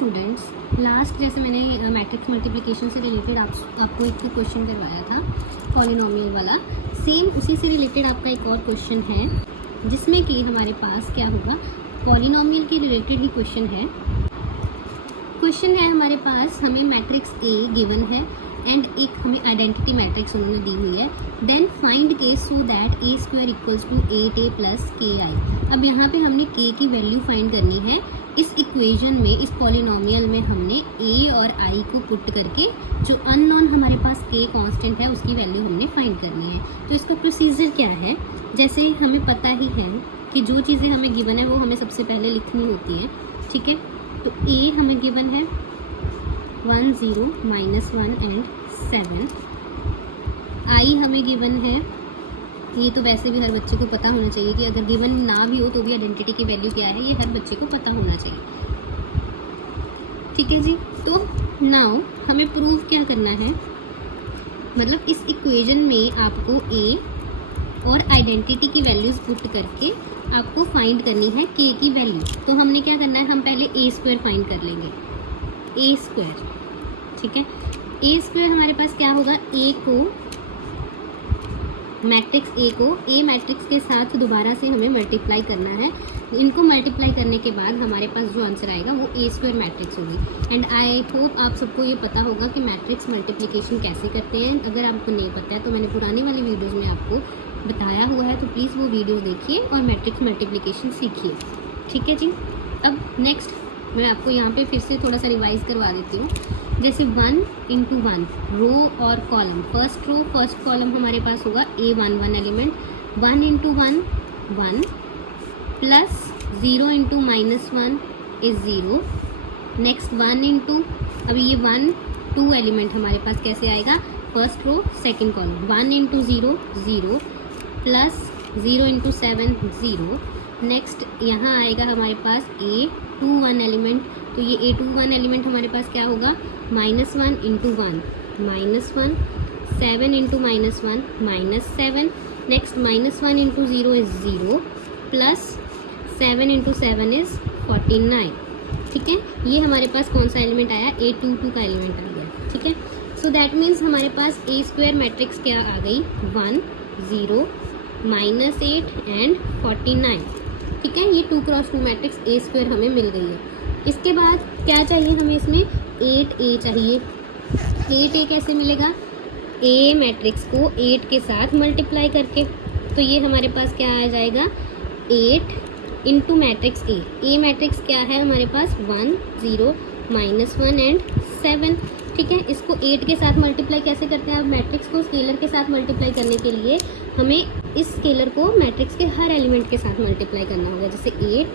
Students, last जैसे मैंने matrix multiplication से रिलेटेड आपको एक क्वेश्चन करवाया था पॉलिनोमियल वाला, सेम उसी से रिलेटेड आपका एक और क्वेश्चन है जिसमें कि हमारे पास क्या होगा, पॉलिनोमियल के रिलेटेड ही क्वेश्चन है हमारे पास। हमें मैट्रिक्स ए गिवन है एंड एक हमें आइडेंटिटी मैट्रिक्स उन्होंने दी हुई है। Then find k so that a square equals to 8a plus k i. अब यहाँ पे हमने के की वैल्यू फाइंड करनी है। इस इक्वेशन में, इस पॉलिनोमियल में हमने ए और आई को पुट करके जो अननोन हमारे पास के कांस्टेंट है उसकी वैल्यू हमने फाइंड करनी है। तो इसका प्रोसीजर क्या है, जैसे हमें पता ही है कि जो चीज़ें हमें गिवन है वो हमें सबसे पहले लिखनी होती हैं, ठीक है। तो ए हमें गिवन है 1 0 -1 एंड 7। आई हमें गिवन है, ये तो वैसे भी हर बच्चे को पता होना चाहिए कि अगर गिवन ना भी हो तो भी आइडेंटिटी की वैल्यू क्या है, ये हर बच्चे को पता होना चाहिए, ठीक है जी। तो नाउ हमें प्रूव क्या करना है, मतलब इस इक्वेशन में आपको ए और आइडेंटिटी की वैल्यूज पुट करके आपको फाइंड करनी है के की वैल्यू। तो हमने क्या करना है, हम पहले ए स्क्वायर फाइंड कर लेंगे, ए स्क्वायर, ठीक है। ए स्क्वायर हमारे पास क्या होगा, ए को मैट्रिक्स ए मैट्रिक्स के साथ दोबारा से हमें मल्टीप्लाई करना है। इनको मल्टीप्लाई करने के बाद हमारे पास जो आंसर आएगा वो ए स्क्वायर मैट्रिक्स होगी। एंड आई होप आप सबको ये पता होगा कि मैट्रिक्स मल्टीप्लिकेशन कैसे करते हैं। अगर आपको नहीं पता है तो मैंने पुरानी वाली वीडियोज़ में आपको बताया हुआ है, तो प्लीज़ वो वीडियो देखिए और मैट्रिक्स मल्टीप्लिकेशन सीखिए, ठीक है जी। अब नेक्स्ट मैं आपको यहाँ पे फिर से थोड़ा सा रिवाइज करवा देती हूँ। जैसे 1 × 1 रो और column, first row first column हमारे पास होगा A11 element, 1 × 1 1 plus 0 × -1 is 0। Next 1 × अभी ये 1 2 एलिमेंट हमारे पास कैसे आएगा, first row second column, 1 × 0 0 plus 0 × 7 0। Next यहाँ आएगा हमारे पास A21 एलिमेंट, तो ये A21 एलिमेंट हमारे पास क्या होगा, -1 × 1 -1, 7 × -1 -7। नेक्स्ट -1 × 0 इज 0 प्लस 7 × 7 इज 49, ठीक है। ये हमारे पास कौन सा एलिमेंट आया, A22 का एलिमेंट आ गया, ठीक है। सो दैट मीन्स हमारे पास ए स्क्वायर मैट्रिक्स क्या आ गई, 1 0 -8 एंड 49, ठीक है। ये 2 × 2 मैट्रिक्स ए स्क्वायर हमें मिल गई है। इसके बाद क्या चाहिए हमें, इसमें 8a चाहिए। 8a कैसे मिलेगा, ए मैट्रिक्स को 8 के साथ मल्टीप्लाई करके, तो ये हमारे पास क्या आ जाएगा, 8 × मैट्रिक्स ए मैट्रिक्स क्या है हमारे पास, 1 0 -1 एंड 7, ठीक है। इसको 8 के साथ मल्टीप्लाई कैसे करते हैं, अब मैट्रिक्स को स्केलर के साथ मल्टीप्लाई करने के लिए हमें इस स्केलर को मैट्रिक्स के हर एलिमेंट के साथ मल्टीप्लाई करना होगा। जैसे 8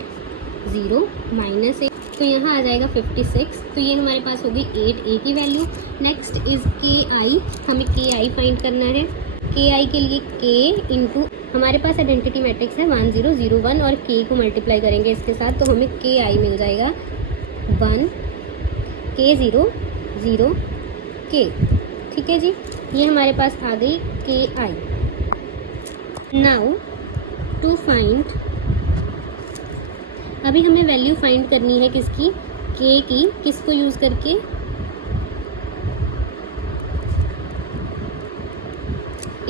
0 -8, तो यहाँ आ जाएगा 56। तो ये हमारे पास होगी 8a की वैल्यू। नेक्स्ट इज के आई, हमें के आई फाइंड करना है। के आई के लिए k इंटू हमारे पास आइडेंटिटी मैट्रिक्स है 1 0 0 1 और k को मल्टीप्लाई करेंगे इसके साथ, तो हमें के आई मिल जाएगा 1 k 0 0 k, ठीक है जी। ये हमारे पास आ गई के आई। नाउ टू फाइंड, अभी हमें वैल्यू फाइंड करनी है किसकी, के की, किसको यूज़ करके,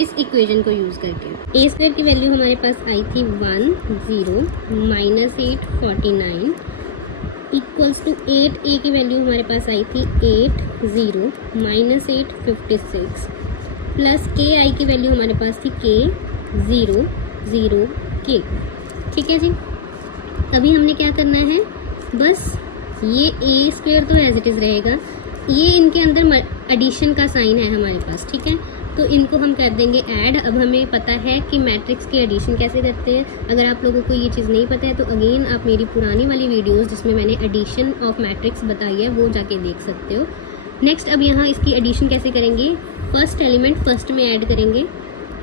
इस इक्वेशन को यूज़ करके। ए स्क्वायर की वैल्यू हमारे पास आई थी 1 0 -8 49 इक्वल्स टू 8a की वैल्यू हमारे पास आई थी 8 0 -8 56 प्लस के आई की वैल्यू हमारे पास थी k 0 0 k, ठीक है जी। अभी हमने क्या करना है, बस ये ए स्क्वायर तो एज इट इज़ रहेगा, ये इनके अंदर एडिशन का साइन है हमारे पास, ठीक है। तो इनको हम कर देंगे ऐड। अब हमें पता है कि मैट्रिक्स के एडिशन कैसे करते हैं। अगर आप लोगों को ये चीज़ नहीं पता है तो अगेन आप मेरी पुरानी वाली वीडियोस जिसमें मैंने एडिशन ऑफ मैट्रिक्स बताई है वो जाके देख सकते हो। नेक्स्ट अब यहाँ इसकी एडिशन कैसे करेंगे, फर्स्ट एलिमेंट फर्स्ट में ऐड करेंगे,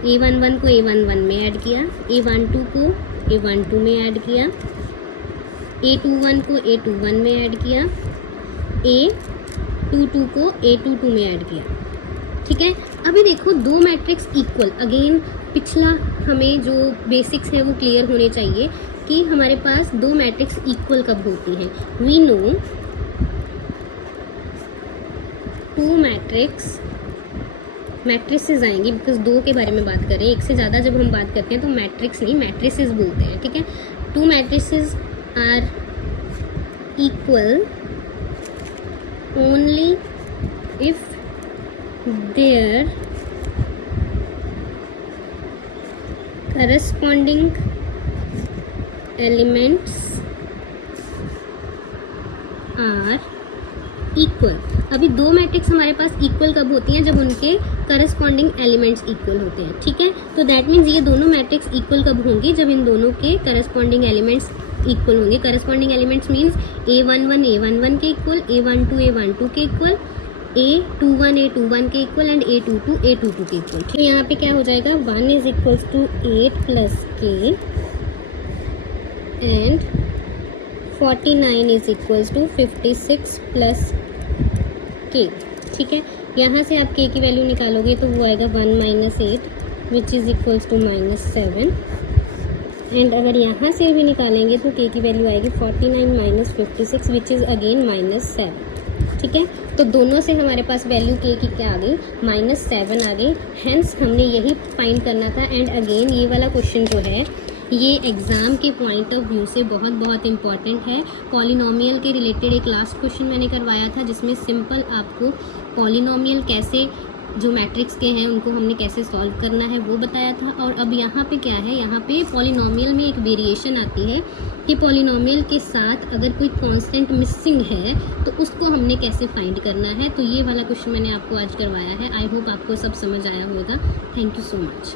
A11 को A11 में ऐड किया, A12 को A12 में ऐड किया, A21 को A21 में ऐड किया, A22 को A22 में ऐड किया, ठीक है। अभी देखो दो मैट्रिक्स इक्वल, अगेन पिछला हमें जो बेसिक्स है वो क्लियर होने चाहिए कि हमारे पास दो मैट्रिक्स इक्वल कब होती हैं। वी नो 2 मैट्रिसेस आएंगी, बिकॉज 2 के बारे में बात कर रहे हैं। एक से ज़्यादा जब हम बात करते हैं तो मैट्रिक्स नहीं, मैट्रिसेस बोलते हैं, ठीक है। 2 matrices are equal only if there corresponding elements are equal। अभी 2 मैट्रिक्स हमारे पास इक्वल कब होती हैं? जब उनके करस्पॉन्डिंग एलिमेंट्स इक्वल होते हैं, ठीक है। तो दैट मीन्स ये दोनों मैट्रिक्स इक्वल कब होंगी? जब इन दोनों के करस्पॉन्डिंग एलिमेंट्स इक्वल होंगे। Corresponding elements means A11 A11 के इक्वल, A12 A12 के इक्वल, A21 A21 के इक्वल एंड A22 A22 के इक्वल। तो यहाँ पे क्या हो जाएगा? 1 is equals to 8 plus k and 49 is equals to 56 plus k, ठीक है। यहाँ से आप के की वैल्यू निकालोगे तो वो आएगा 1 minus 8 which is equals to -7 and अगर यहाँ से भी निकालेंगे तो के की वैल्यू आएगी 49 माइनस 56 विच इज़ अगेन -7, ठीक है। तो दोनों से हमारे पास वैल्यू के की क्या आ गई? -7 आ गई। हेंस हमने यही फाइंड करना था। एंड अगेन ये वाला क्वेश्चन जो है ये एग्ज़ाम के पॉइंट ऑफ व्यू से बहुत बहुत इंपॉर्टेंट है। पॉलिनोमियल के रिलेटेड एक लास्ट क्वेश्चन मैंने करवाया था जिसमें सिंपल आपको पॉलिनोमियल कैसे, जो मैट्रिक्स के हैं उनको हमने कैसे सॉल्व करना है वो बताया था। और अब यहाँ पे क्या है, यहाँ पे पॉलिनोमियल में एक वेरिएशन आती है कि पॉलिनोमियल के साथ अगर कोई कांस्टेंट मिसिंग है तो उसको हमने कैसे फाइंड करना है। तो ये वाला क्वेश्चन मैंने आपको आज करवाया है। आई होप आपको सब समझ आया होगा। Thank you so much.